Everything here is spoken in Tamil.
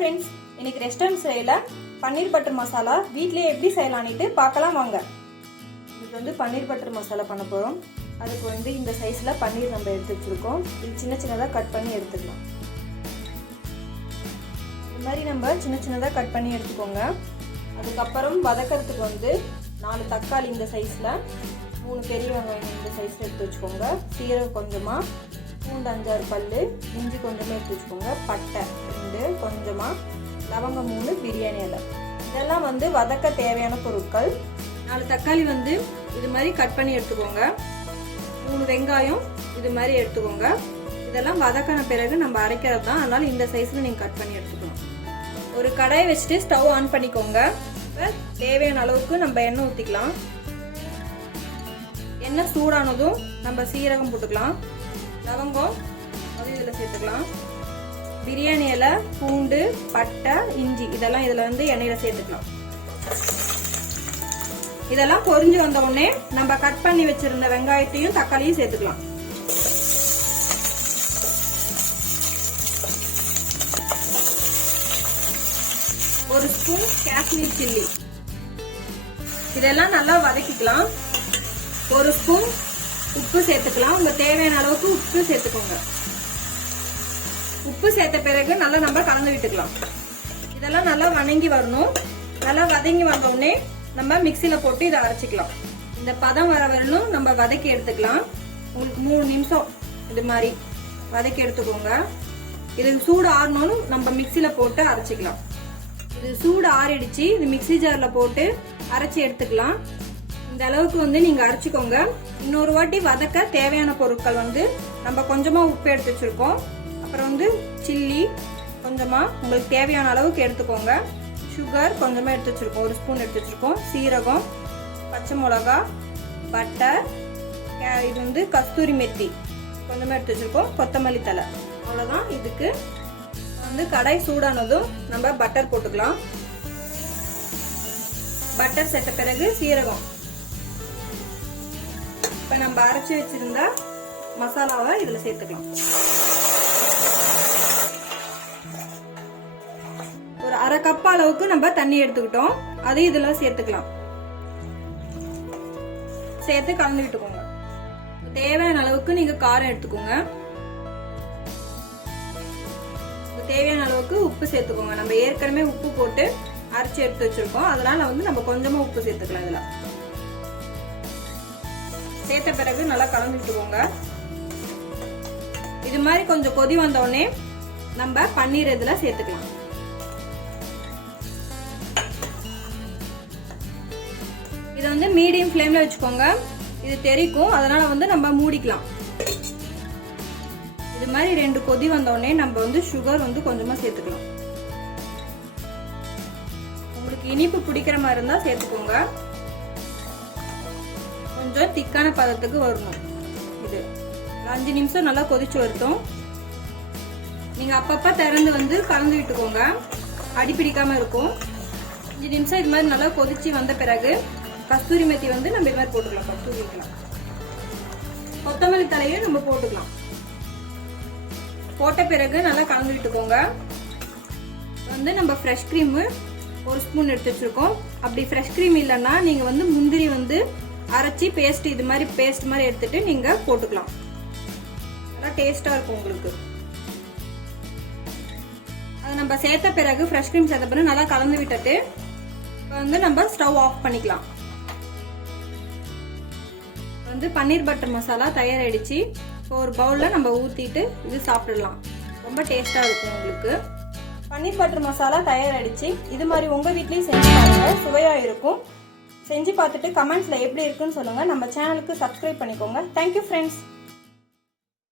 फ्रेंड्स இன்னைக்கு ரெஸ்டாரன்ட் ஸ்டைல்ல பன்னீர் பட்டர் மசாலா வீட்லயே எப்படி செய்யலாம்னு பார்க்கலாம் வாங்க. இது வந்து பன்னீர் பட்டர் மசாலா பண்ண போறோம். அதுக்கு வந்து இந்த சைஸ்ல பன்னீர் நம்ம எடுத்து வச்சிருக்கோம். இது சின்ன சின்னதா கட் பண்ணி எடுத்துக்கலாம். இந்த மாதிரி நம்ம சின்ன சின்னதா கட் பண்ணி எடுத்துக்கோங்க. அதுக்கு அப்புறம் வதக்கிறதுக்கு வந்து 4 தக்காளி இந்த சைஸ்ல, 3 பெரிய வெங்காயம் இந்த சைஸ்ல எடுத்து வச்சுக்கோங்க. சீரகம் கொஞ்சமா, பூண்டு 5-6 பல்லு, இஞ்சி கொஞ்சமா எடுத்து வச்சுக்கோங்க. பட்டை 2 கொஞ்சமா, லவங்கம் 3, பிரியாணி இலை. இதெல்லாம் வந்து வதக்க தேவையான பொருட்கள். 4 தக்காளி வந்து இது மாதிரி கட் பண்ணி எடுத்துக்கோங்க. 3 வெங்காயம் இது மாதிரி எடுத்துக்கோங்க. இதெல்லாம் வதக்கின பிறகு நம்ம அரைக்கிறது தான், அதனால இந்த சைஸ்ல நீங்க கட் பண்ணி எடுத்துக்கணும். ஒரு கடாயை வச்சுட்டு ஸ்டவ் ஆன் பண்ணிக்கோங்க. தேவையான அளவுக்கு நம்ம எண்ணெய் ஊற்றிக்கலாம். எண்ணெய் சூடானதும் நம்ம சீரகம் போட்டுக்கலாம். லவங்கம் அது இதில் சேர்த்துக்கலாம். பிரியாணி இலை, பூண்டு, பட்டை, இஞ்சி இதெல்லாம் இதில் வந்து எண்ணெயில் சேர்த்துக்கலாம். இதெல்லாம் பொரிஞ்சு வந்த உடனே நம்ம கட் பண்ணி வச்சிருந்த வெங்காயத்தையும் தக்காளியும் சேர்த்துக்கலாம். ஒரு ஸ்பூன் காஷ்மீர் சில்லி, இதெல்லாம் நல்லா வதக்கிக்கலாம். ஒரு ஸ்பூன் உப்பு சேர்த்துக்கலாம். உங்க தேவையான அளவுக்கு உப்பு சேர்த்துக்கோங்க. உப்பு சேர்த்த பிறகு நல்லா நம்ம கலந்து விட்டுக்கலாம். இதெல்லாம் நல்லா வதங்கி வரணும். நல்லா வதங்கி வந்த உடனே நம்ம மிக்சியில போட்டு இதை அரைச்சிக்கலாம். இந்த பதம் வர வரணும் நம்ம வதக்கி எடுத்துக்கலாம். உங்களுக்கு 3 நிமிஷம் இது மாதிரி வதக்கி எடுத்துக்கோங்க. இது சூடு ஆறணும் நம்ம மிக்சியில போட்டு அரைச்சிக்கலாம். இது சூடு ஆறிடுச்சு. இது மிக்சி ஜார்ல போட்டு அரைச்சி எடுத்துக்கலாம். இந்த அளவுக்கு வந்து நீங்க அரைச்சிக்கோங்க. இன்னொரு வாட்டி வதக்க தேவையான பொருட்கள் வந்து நம்ம கொஞ்சமா உப்பு எடுத்து வச்சிருக்கோம். அப்புறம் வந்து சில்லி கொஞ்சமா உங்களுக்கு தேவையான அளவுக்கு எடுத்துக்கோங்க. சுகர் கொஞ்சமா எடுத்து வச்சிருக்கோம், 1 ஸ்பூன் எடுத்து வச்சிருக்கோம். சீரகம், பச்சை மிளகா, பட்டர், இது வந்து கஸ்தூரி மெத்தி கொஞ்சமா எடுத்து வச்சிருக்கோம். கொத்தமல்லி தழை. அவ்வளவுதான். இதுக்கு வந்து கடாய் சூடானதும் நம்ம பட்டர் போட்டுக்கலாம். பட்டர் சேர்த்த பிறகு சீரகம், இப்ப நம்ம அரைச்சு வச்சிருந்த மசாலாவை இதுல சேர்த்துக்கலாம். ஒரு 1/2 கப் அளவுக்கு நம்ம தண்ணி எடுத்துக்கிட்டோம். அது இதுல சேர்த்துக்கலாம். சேர்த்து கலந்து விட்டுக்கோங்க. தேவையான அளவுக்கு நீங்க காரம் எடுத்துக்கோங்க. தேவையான அளவுக்கு உப்பு சேர்த்துக்கோங்க. நம்ம ஏற்கனவே உப்பு போட்டு அரைச்சு எடுத்து வச்சிருக்கோம், அதனால வந்து நம்ம கொஞ்சமா உப்பு சேர்த்துக்கலாம். இதுல சேர்த்த பிறகு நல்லா கலந்து விட்டுக்கோங்க. இது மாதிரி கொஞ்சம் கொதி வந்த உடனே நம்ம பன்னீர் இதுல சேர்த்துக்கலாம். இதை வந்து மீடியம் ஃப்ளேம்ல வச்சுக்கோங்க. இது தெறிக்கும், அதனால வந்து நம்ம மூடிக்கலாம். இது மாதிரி 2 கொதி வந்த உடனே நம்ம வந்து சுகர் வந்து கொஞ்சமா சேர்த்துக்கலாம். உங்களுக்கு இனிப்பு பிடிக்கிற மாதிரி இருந்தா சேர்த்துக்கோங்க. கொஞ்சம் திக்கான பதத்துக்கு வரணும். இது 5 நிமிஷம் நல்லா கொதிச்சு வரட்டும். நீங்க அப்பப்ப திறந்து வந்து கலந்து விட்டுக்கோங்க, அடி பிடிக்காம இருக்கும். 5 நிமிஷம் இது மாதிரி நல்லா கொதிச்சு வந்த பிறகு கஸ்தூரி மெத்தி வந்து நம்ம இது மாதிரி போட்டுக்கலாம். கஸ்தூரி வைக்கலாம். கொத்தமல்லி தலையும் நம்ம போட்டுக்கலாம். போட்ட பிறகு நல்லா கலந்து விட்டுக்கோங்க. வந்து நம்ம ஃப்ரெஷ் கிரீம் 1 ஸ்பூன் எடுத்து வச்சிருக்கோம். அப்படி ஃப்ரெஷ் கிரீம் இல்லைன்னா நீங்க வந்து முந்திரி வந்து அரைச்சி பேஸ்ட் இது மாதிரி பேஸ்ட் மாதிரி எடுத்துட்டு நீங்க போட்டுக்கலாம். நல்லா டேஸ்டா இருக்கும் உங்களுக்கு. அது நம்ம சேர்த்த பிறகு ஃப்ரெஷ் கிரீம் சேர்த்த பிறகு நல்லா கலந்து விட்டுட்டு வந்து நம்ம ஸ்டவ் ஆஃப் பண்ணிக்கலாம். வந்து பன்னீர் பட்டர் மசாலா தயாராயிடுச்சு. ஒரு பவுல்ல நம்ம ஊத்திட்டு இது சாப்பிடலாம். ரொம்ப டேஸ்டா இருக்கும் உங்களுக்கு. பன்னீர் பட்டர் மசாலா தயாராயிடுச்சு. இது மாதிரி உங்க வீட்லயும் செஞ்சு பாருங்க, சுவையா இருக்கும். செஞ்சு பார்த்துட்டு கமெண்ட்ஸ்ல எப்படி இருக்குன்னு சொல்லுங்க. நம்ம சேனலுக்கு சப்ஸ்கிரைப் பண்ணிக்கோங்க. Thank you friends.